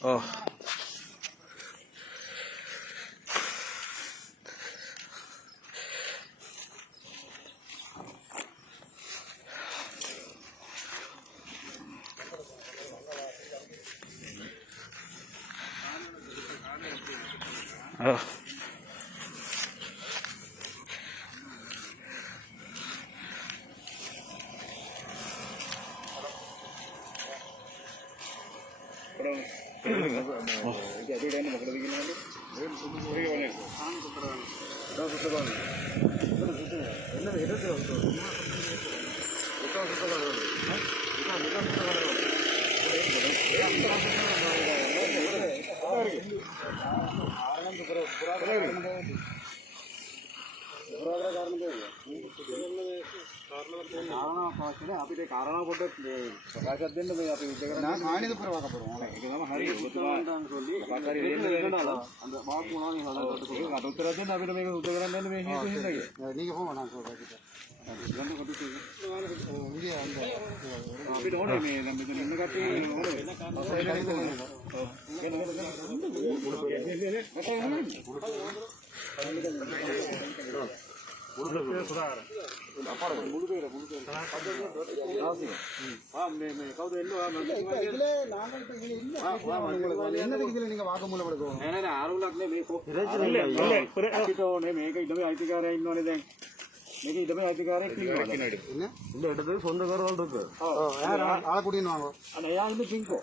Oh. Oh.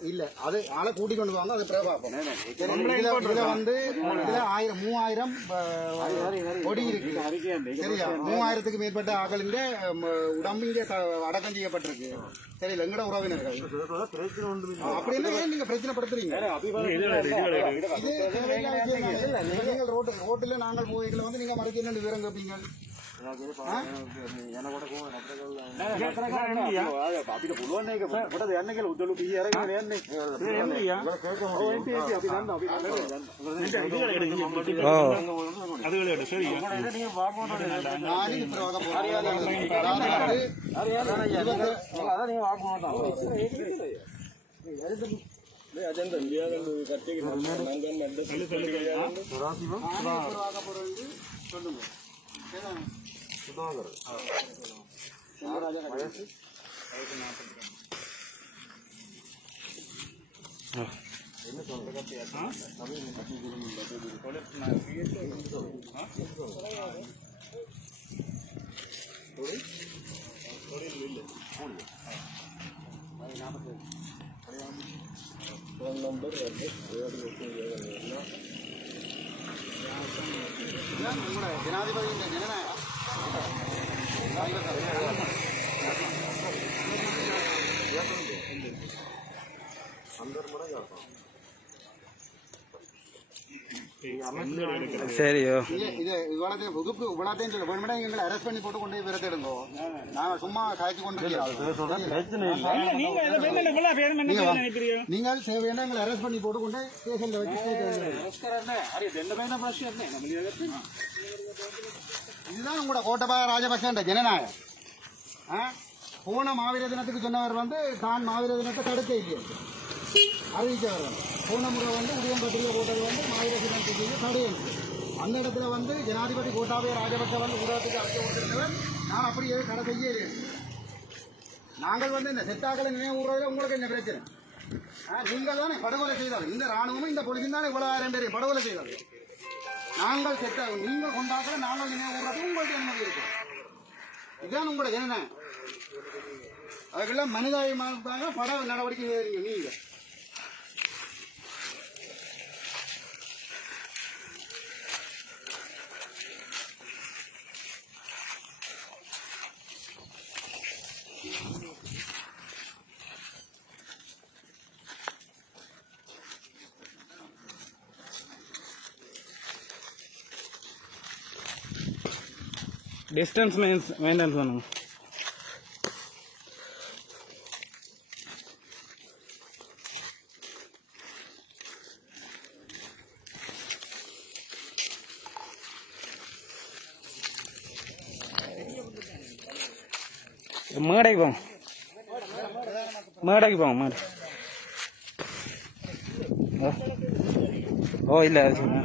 இல்ல அது ஆளை கூட்டி கொண்டு வாங்க அது பிரபாபம் இதுல வந்து 3000 கொடி இருக்கு சரியா 3000க்கு மேற்பட்ட ஆகலிங்க உடம்பு இங்க அடக்கம் செய்யப்பட்டிருக்கு தெரியல எங்கட உறவினர்கள் அப்படின்னு நீங்க பிரச்சனை படுத்துறீங்க ரோட்டில் நாங்கள் போய்களை வந்து நீங்க மறைக்க என்ன விவரம் கேட்பீங்க சொல்லுங்க சுதாகர் என்ன ஃபோன் நம்பர் ஜனாதிபதி சரியோ இது இவ்வளோத்தையும் புதுப்பு இவ்வளோத்தையும் சொல்ல வேணுமெண்டா எங்களை அரெஸ்ட் பண்ணி போட்டு கொண்டு போய் விரட்டிடுங்கோ நாங்கள் சும்மா காய்ச்சி கொண்டு நீங்கள் தேவையான எங்களை அரெஸ்ட் பண்ணி போட்டு கொண்டு ஸ்டேஷனில் வச்சு இதுதான் உங்களோட கோட்டபாய ராஜபக்சேன்ற ஜனநாயகம் போன மாவீர தினத்துக்கு சொன்னவர் வந்து தான் மாவீர தினத்தை தடுக்க இல்லையே அறிவிச்சவர் போன முறை வந்து உதயம்பட்டியில் போட்டது வந்து மாவீர தினத்துக்கு தடையல் அந்த இடத்துல வந்து ஜனாதிபதி கோட்டாபய ராஜபக்ச வந்து ஊடகத்துக்கு அழைக்க கொடுத்திருந்தவர் நான் அப்படியே கடை செய்ய நாங்கள் வந்து இந்த செத்தாக்களை நினைவுறதுல உங்களுக்கு என்ன பிரச்சனை நீங்கள் தானே படுகொலை செய்தார்கள் இந்த ராணுவமும் இந்த போலீஸும் தானே இவ்வளவு 1000 பேரையும் படுகொலை செய்தார்கள் நாங்கள் செத்தாக நீங்கள் கொண்டாக்கல நாங்கள் நினைவுறது உங்களுக்கு அனுமதி இருக்கும் இதுதான் உங்களோட ஜனநாயகம் அதுக்கெல்லாம் மனிதாபிமானத்தாங்க பட நடவடிக்கை செய்வீங்க நீங்க டிஸ்டன்ஸ் மெயின்டெனன்ஸ் பண்ணுங்க மேடைக்கு போங்க மேடைக்கு போங்க மேடை ஓ இல்லை வச்சுக்கோங்க